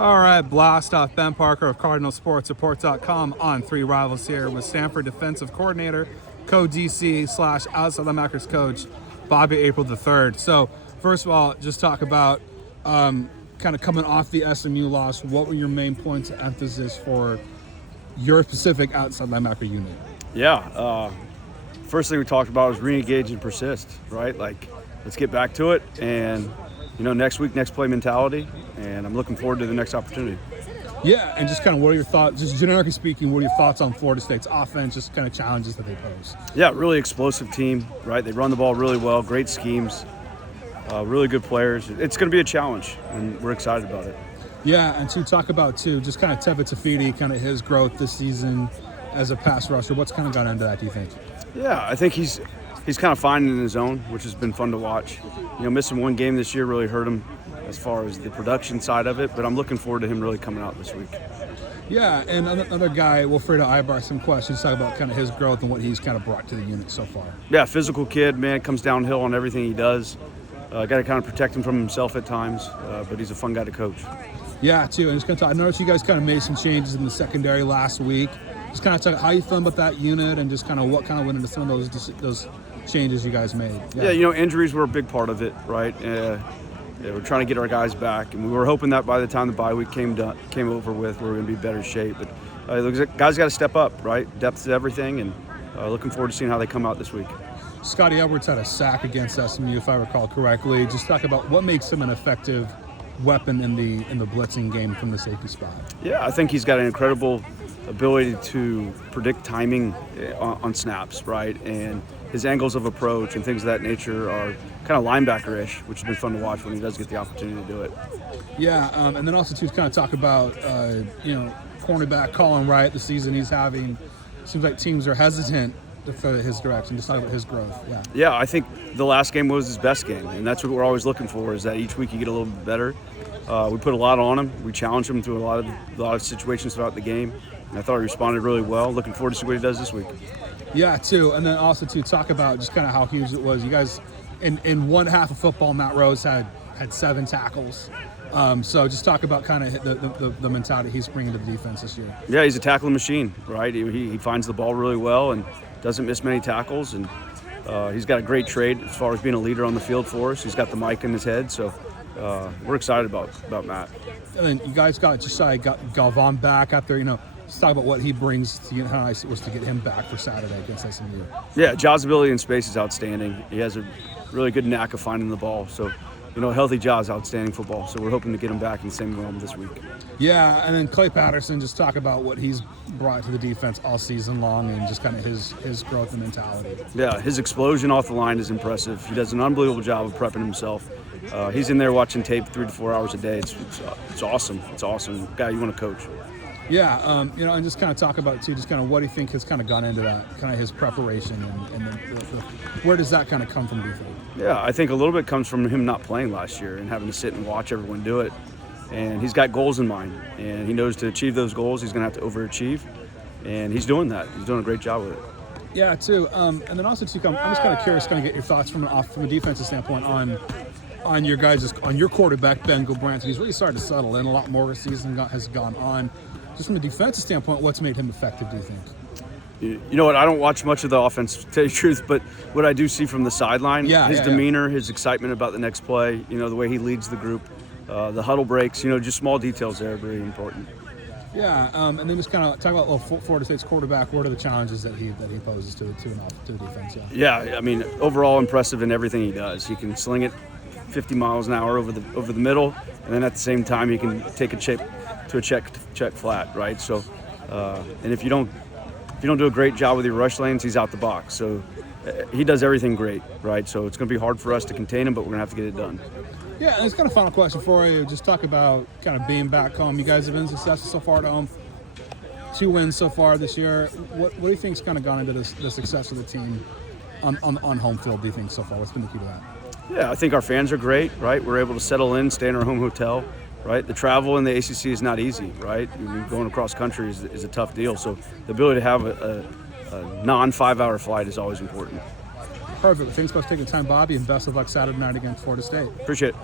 All right, blast off. Ben Parker of CardinalSportsReport.com on Three Rivals here with Stanford defensive coordinator, co-DC / outside linebackers coach, Bobby April III. So first of all, just talk about kind of coming off the SMU loss. What were your main points of emphasis for your specific outside linebacker unit? Yeah, first thing we talked about was re-engage and persist, right? Like, let's get back to it, and next week, next play mentality, and I'm looking forward to the next opportunity. Yeah, and just kind of what are your thoughts, just generically speaking, what are your thoughts on Florida State's offense, just kind of challenges that they pose? Yeah, really explosive team, right? They run the ball really well, great schemes, really good players. It's going to be a challenge, and we're excited about it. Yeah, and to talk about, just kind of Tevin Tafiti, kind of his growth this season as a pass rusher. What's kind of gone into that, do you think? Yeah, I think he's kind of finding his own, which has been fun to watch. Missing one game this year really hurt him as far as the production side of it, but I'm looking forward to him really coming out this week. Yeah, and another guy, Wilfredo Ibar, some questions, talk about kind of his growth and what he's kind of brought to the unit so far. Yeah, physical kid, man, comes downhill on everything he does. Got to kind of protect him from himself at times, but he's a fun guy to coach. Yeah, too, and just kind of talk, I noticed you guys kind of made some changes in the secondary last week. Just kind of talk how you feeling about that unit and just kind of what kind of went into some of those changes you guys made. Yeah, injuries were a big part of it, right? We're trying to get our guys back, and we were hoping that by the time the bye week came over with, we were going to be in better shape. But guys got to step up, right? Depth to everything, and looking forward to seeing how they come out this week. Scotty Edwards had a sack against SMU, if I recall correctly. Just talk about what makes him an effective weapon in the blitzing game from the safety spot. Yeah, I think he's got an incredible ability to predict timing on snaps, right? And his angles of approach and things of that nature are kind of linebacker-ish, which has been fun to watch when he does get the opportunity to do it. Yeah, and then also to kind of talk about, cornerback Colin Wright, the season he's having. Seems like teams are hesitant to throw his direction. Just talk about his growth. Yeah, I think the last game was his best game, and that's what we're always looking for, is that each week you get a little bit better. We put a lot on him. We challenged him through a lot of situations throughout the game, and I thought he responded really well. Looking forward to see what he does this week. Yeah, too. And then also to talk about just kind of how huge it was. You guys, in one half of football, Matt Rose had 7 tackles. So just talk about kind of the mentality he's bringing to the defense this year. Yeah, he's a tackling machine, right? He finds the ball really well and doesn't miss many tackles. And he's got a great trade as far as being a leader on the field for us. He's got the mic in his head, so we're excited about Matt. And then you guys got Galvan back out there, Let's talk about what he brings to how nice it was to get him back for Saturday against SMU. Yeah, Jaw's ability in space is outstanding. He has a really good knack of finding the ball. So, healthy Jaw's outstanding football. So we're hoping to get him back in the same realm this week. Yeah, and then Clay Patterson, just talk about what he's brought to the defense all season long and just kind of his growth and mentality. Yeah, his explosion off the line is impressive. He does an unbelievable job of prepping himself. He's in there watching tape 3 to 4 hours a day. It's awesome. It's awesome. Guy you want to coach. Yeah, and just kind of talk about, too, just kind of what do you think has kind of gone into that, kind of his preparation and where does that kind of come from, do you think? Yeah, I think a little bit comes from him not playing last year and having to sit and watch everyone do it. And he's got goals in mind, and he knows to achieve those goals, he's going to have to overachieve, and he's doing that. He's doing a great job with it. Yeah, too. And then also, too, I'm just kind of curious, kind of get your thoughts from a defensive standpoint on your quarterback, Ben Gilbranson. He's really started to settle in. A lot more this season has gone on. Just from a defensive standpoint, what's made him effective, do you think? You know what? I don't watch much of the offense, to tell you the truth, but what I do see from the sideline, his demeanor, his excitement about the next play, the way he leads the group, the huddle breaks, just small details there are very important. Yeah, and then just kind of talk about Florida State's quarterback. What are the challenges that he poses to the defense? Yeah, I mean, overall impressive in everything he does. He can sling it 50 miles an hour over the middle, and then at the same time he can take a check flat, right? So, and if you don't do a great job with your rush lanes, he's out the box. So he does everything great, right? So it's going to be hard for us to contain him, but we're going to have to get it done. Yeah, and it's kind of a final question for you. Just talk about kind of being back home. You guys have been successful so far at home. 2 wins so far this year. What do you think's kind of gone into the success of the team on home field, do you think, so far? What's been the key to that? Yeah, I think our fans are great, right? We're able to settle in, stay in our home hotel, right? The travel in the ACC is not easy, right? Going across country is a tough deal. So the ability to have a non-5-hour flight is always important. Perfect. Thanks for taking the time, Bobby, and best of luck Saturday night against Florida State. Appreciate it.